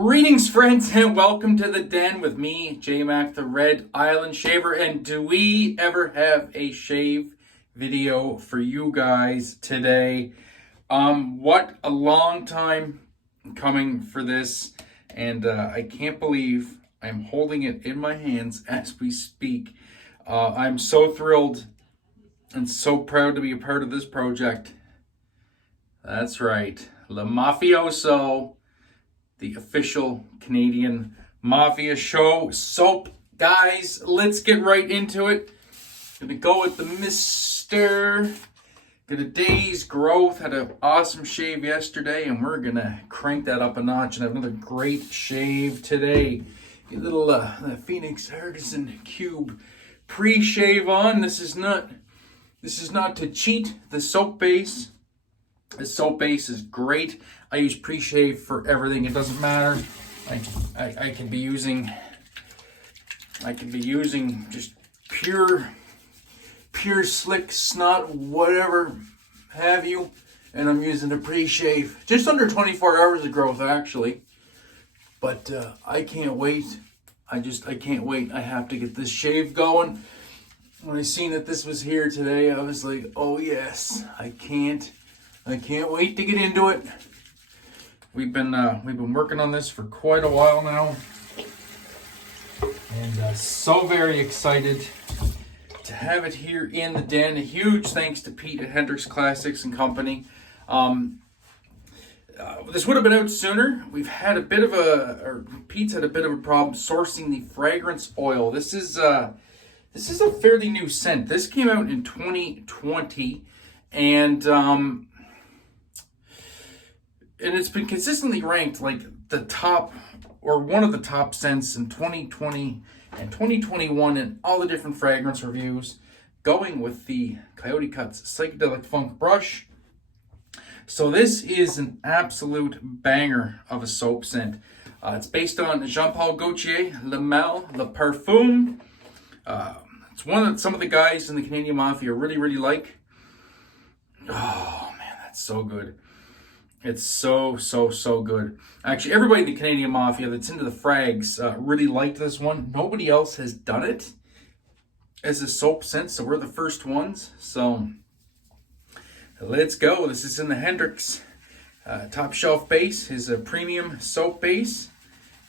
Greetings, friends, and welcome to the den with me, J-Mac, the Red Island Shaver. And do we ever have a shave video for you guys today? What a long time coming for this, and I can't believe I'm holding it in my hands as we speak. I'm so thrilled and so proud to be a part of this project. That's right, Le Mafiaso, the official Canadian Mafia show soap. Guys, let's get right into it. Gonna go with the Mr. Got a day's growth. Had an awesome shave yesterday, and we're gonna crank that up a notch and have another great shave today. Get a little Phoenix Artisan Cube pre-shave on. This is not to cheat the soap base. The soap base is great. I use pre-shave for everything. It doesn't matter. I can be using just pure slick snot, whatever have you, and I'm using a pre-shave. Just under 24 hours of growth actually. But I can't wait. I can't wait. I have to get this shave going. When I seen that this was here today, I was like, oh yes, I can't wait to get into it. We've been working on this for quite a while now, and so very excited to have it here in the den. A huge thanks to Pete at Hendrix Classics and Company. This would have been out sooner. Pete's had a bit of a problem sourcing the fragrance oil. This is a fairly new scent. This came out in 2020, and it's been consistently ranked like the top, or one of the top scents in 2020 and 2021 in all the different fragrance reviews, going with the CoyoteCuts Psychodelic Funk Brush. So this is an absolute banger of a soap scent. It's based on Jean-Paul Gaulthier, Le Parfum. It's one that some of the guys in the Canadian Mafia really like. Oh man, that's so good. It's so good. Actually, everybody in the Canadian Mafia that's into the frags really liked this one. Nobody else has done it as a soap scent, so we're the first ones. So let's go. This is in the Hendrix top shelf base, his premium soap base,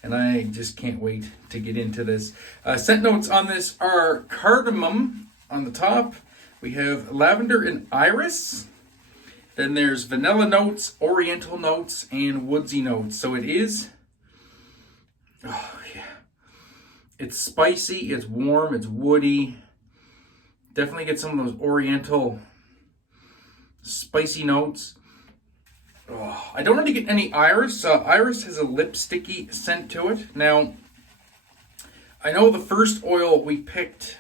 and I just can't wait to get into this. Scent notes on this are cardamom on the top. We have lavender and iris. Then there's vanilla notes, oriental notes, and woodsy notes. So it is, oh yeah, it's spicy, it's warm, it's woody. Definitely get some of those oriental spicy notes. Oh, I don't really get any iris. Iris has a lipsticky scent to it. Now, I know the first oil we picked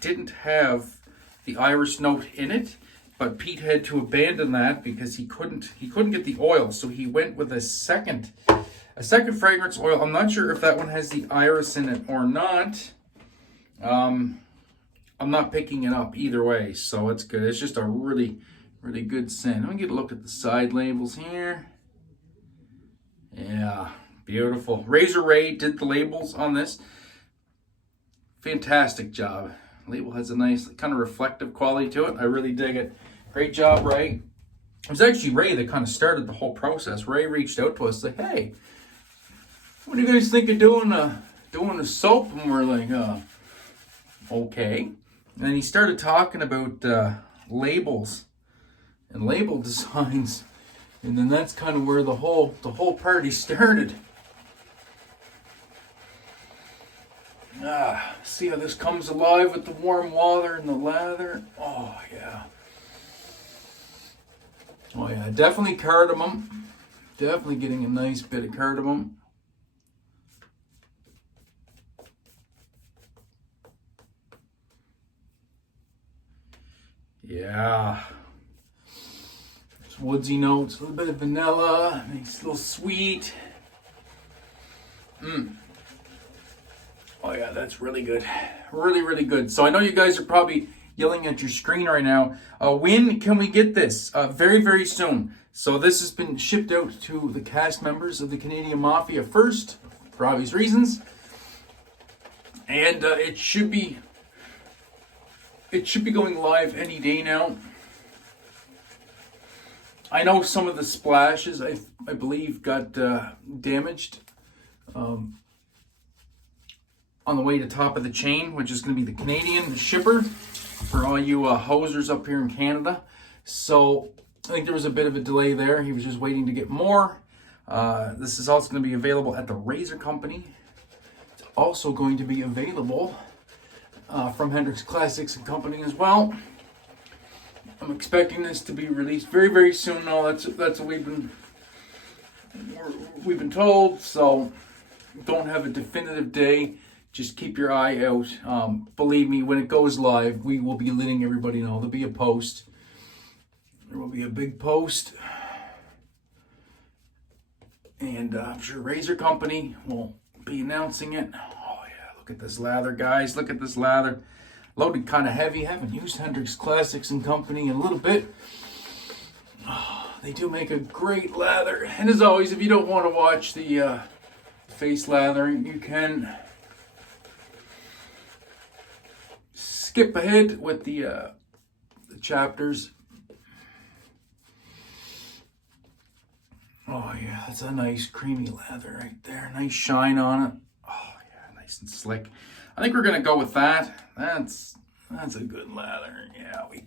didn't have the iris note in it. But Pete had to abandon that because he couldn't get the oil, so he went with a second fragrance oil. I'm not sure if that one has the iris in it or not. I'm not picking it up either way, so it's good. It's just a really good scent. Let me get a look at the side labels here. Yeah, beautiful. Razor Ray did the labels on this. Fantastic job. Label has a nice kind of reflective quality to it. I really dig it. Great job, Ray. It was actually Ray that kind of started the whole process. Ray reached out to us like, hey, what do you guys think of doing a soap? And we're like, okay. And then he started talking about labels and label designs. And then that's kind of where the whole party started. See how this comes alive with the warm water and the lather. Oh yeah. Oh yeah, definitely cardamom. Definitely getting a nice bit of cardamom. Yeah. There's woodsy notes, a little bit of vanilla, nice little sweet. Oh yeah, that's really good. Really good. So I know you guys are probably yelling at your screen right now, when can we get this? Very, very soon. So this has been shipped out to the cast members of the Canadian Mafia first, for obvious reasons. And it should be going live any day now. I know some of the splashes, I believe, got damaged on the way to top of the chain, which is going to be the Canadian shipper for all you hosers up here in Canada. So I think there was a bit of a delay there. He was just waiting to get more. This is also going to be available at the Razor Company. It's also going to be available from Hendrix Classics and Company as well. I'm expecting this to be released very, very soon. No, that's what we've been told. So don't have a definitive day. Just keep your eye out. Believe me, when it goes live, we will be letting everybody know. There'll be a post. There will be a big post, and I'm sure Razor Company will be announcing it. Oh yeah, look at this lather, guys. Look at this lather. Loaded kind of heavy. Haven't used Hendrix Classics and Company in a little bit. Oh, they do make a great lather. And as always, if you don't want to watch the face lathering, you can skip ahead with the chapters. Oh yeah, that's a nice creamy lather right there. Nice shine on it. Oh yeah, nice and slick. I think we're gonna go with that. That's a good lather. Yeah, we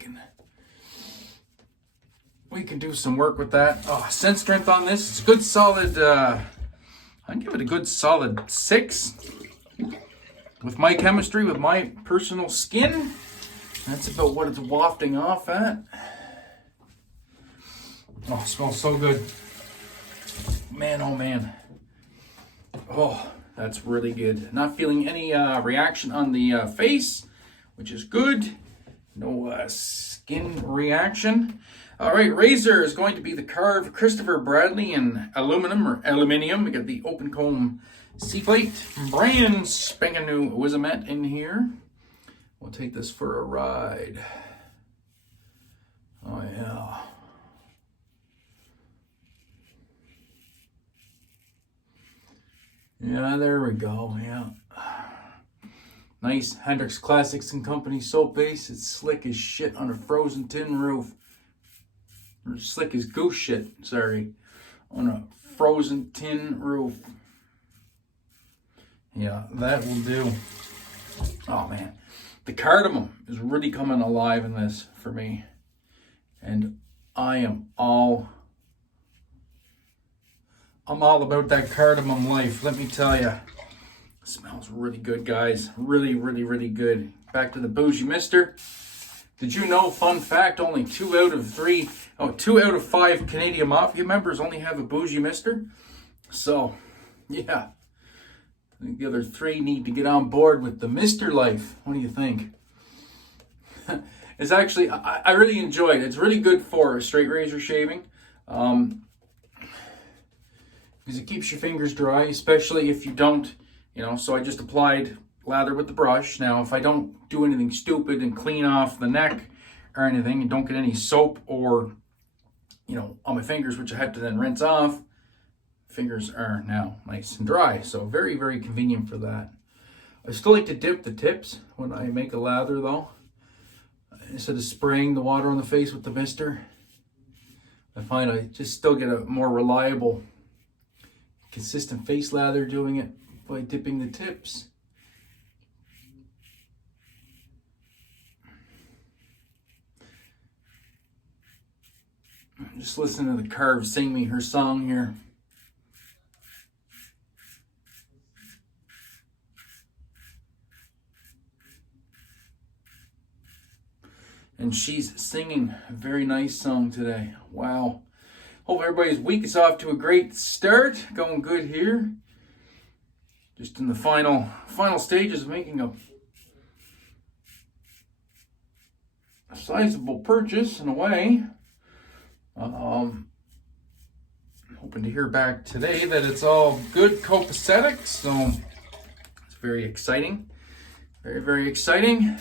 can do some work with that. Oh, scent strength on this. It's good solid. I'd give it a good solid 6. With my chemistry, with my personal skin, that's about what it's wafting off at. Oh, it smells so good. Man, oh man. Oh, that's really good. Not feeling any reaction on the face, which is good. No skin reaction. All right, Razor is going to be the carved Christopher Bradley in aluminium. We got the open comb C-plate. Brand spanking new Wizamet in here. We'll take this for a ride. Oh yeah. Yeah, there we go. Yeah. Nice Hendrix Classics and Company soap base. It's slick as shit on a frozen tin roof. Or slick as goose shit, sorry. On a frozen tin roof. Yeah, that will do. Oh man. The cardamom is really coming alive in this for me. And I am all about that cardamom life, let me tell you. It smells really good, guys. Really, really, really good. Back to the bougie mister. Did you know, fun fact, only 2 out of 5 Canadian Mafia members only have a bougie mister? So, yeah. I think the other 3 need to get on board with the mister life. What do you think? It's actually, I really enjoy it. It's really good for straight razor shaving. Because it keeps your fingers dry, especially if you don't, so I just applied lather with the brush. Now, if I don't do anything stupid and clean off the neck or anything and don't get any soap or, on my fingers, which I had to then rinse off, fingers are now nice and dry. So very, very convenient for that. I still like to dip the tips when I make a lather though. Instead of spraying the water on the face with the mister, I find I just still get a more reliable, consistent face lather doing it by dipping the tips. Just listen to the Curve sing me her song here. And she's singing a very nice song today. Wow. Hope everybody's week is off to a great start. Going good here. Just in the final stages of making a sizable purchase in a way. Hoping to hear back today that it's all good copacetic, so it's very exciting. Very, very exciting.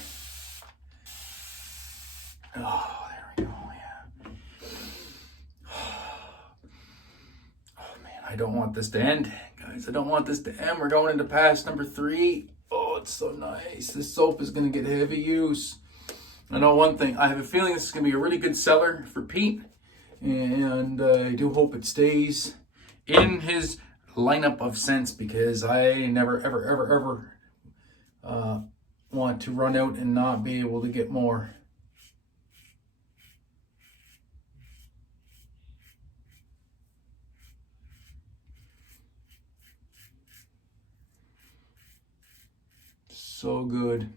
I don't want this to end, guys. I don't want this to end. We're going into pass number 3. Oh, it's so nice. This soap is going to get heavy use. I know one thing. I have a feeling this is going to be a really good seller for Pete. And I do hope it stays in his lineup of scents, because I never, ever, ever, ever want to run out and not be able to get more. So good.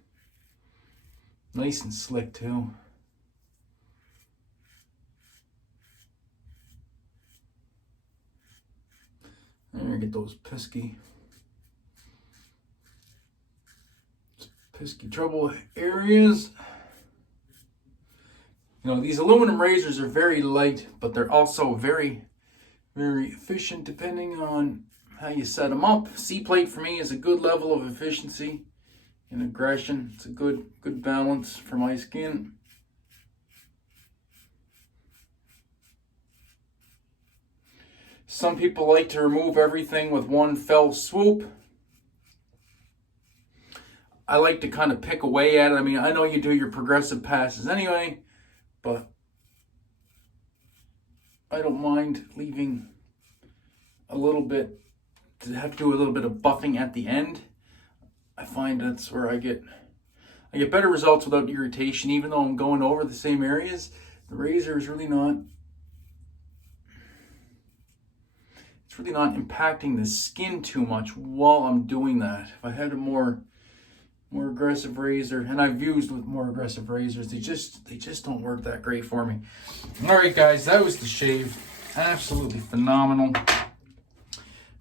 Nice and slick too. There, get those pesky trouble areas. You know, these aluminum razors are very light, but they're also very, very efficient depending on how you set them up. C-plate for me is a good level of efficiency and aggression. It's a good balance for my skin. Some people like to remove everything with one fell swoop. I like to kind of pick away at it. I mean, I know you do your progressive passes anyway, but I don't mind leaving a little bit, to have to do a little bit of buffing at the end. I find that's where I get better results without irritation, even though I'm going over the same areas. The razor is really not, it's really not impacting the skin too much while I'm doing that. If I had a more aggressive razor, and I've used with more aggressive razors, they just don't work that great for me. All right, guys, that was the shave. Absolutely phenomenal.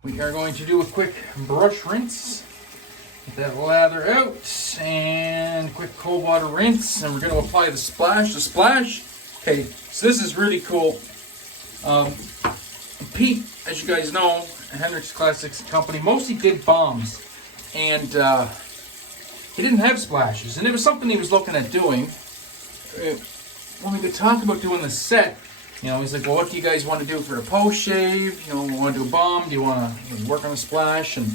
We are going to do a quick brush rinse. Get that lather out, and quick cold water rinse, and we're going to apply the splash. Okay, so this is really cool. Pete, as you guys know, Hendrix Classics Company mostly did bombs, and he didn't have splashes, and it was something he was looking at doing. When we could talk about doing the set, you know, he's like, well, what do you guys want to do for a post shave? You know, want to do a bomb? Do you want to work on a splash? And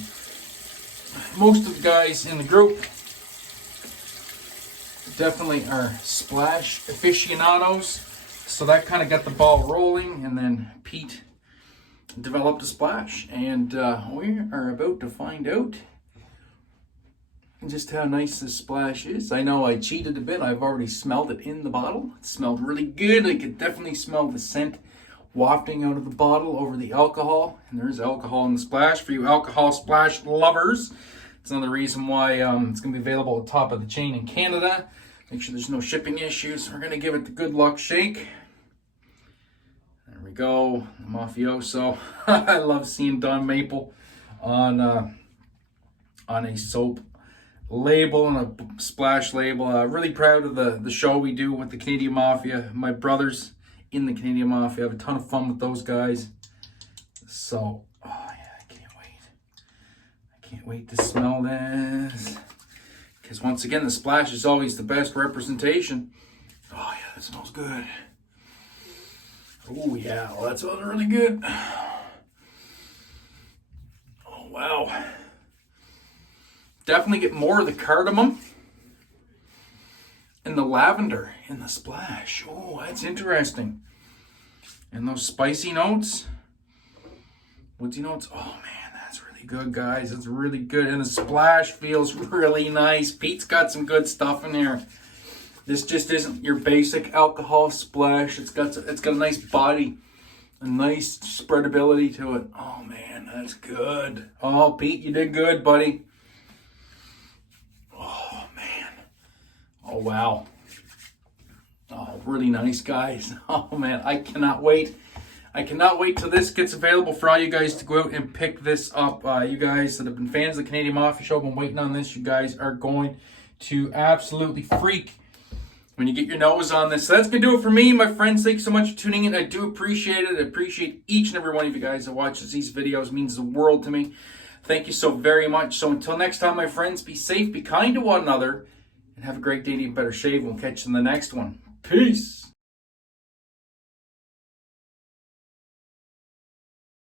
most of the guys in the group definitely are splash aficionados, so that kind of got the ball rolling, and then Pete developed a splash, and we are about to find out just how nice this splash is. I know I cheated a bit. I've already smelled it in the bottle. It smelled really good. I could definitely smell the scent wafting out of the bottle over the alcohol, and there's alcohol in the splash for you alcohol splash lovers. It's another reason why it's going to be available at the top of the chain in Canada. Make sure there's no shipping issues. We're going to give it the good luck shake. There we go, the Mafioso. I love seeing Don Maple on a soap label and a splash label. Really proud of the show we do with the Canadian Mafia. My brothers in the Canadian Mafia, I have a ton of fun with those guys. So, oh yeah, I can't wait. I can't wait to smell this. Because once again, the splash is always the best representation. Oh yeah, that smells good. Oh yeah, well, that smells really good. Oh wow. Definitely get more of the cardamom and the lavender in the splash. Oh, that's interesting. And those spicy notes, woodsy notes. Oh man, that's really good, guys. That's really good. And the splash feels really nice. Pete's got some good stuff in there. This just isn't your basic alcohol splash. It's got a nice body, a nice spreadability to it. Oh man, that's good. Oh, Pete, you did good, buddy. Oh man. Oh wow. Oh, really nice, guys. Oh man, I cannot wait. I cannot wait till this gets available for all you guys to go out and pick this up. You guys that have been fans of the Canadian Mafia Show, been waiting on this. You guys are going to absolutely freak when you get your nose on this. So that's going to do it for me, my friends. Thank you so much for tuning in. I do appreciate it. I appreciate each and every one of you guys that watches these videos. It means the world to me. Thank you so very much. So until next time, my friends, be safe, be kind to one another, and have a great day and even better shave. We'll catch you in the next one. Peace.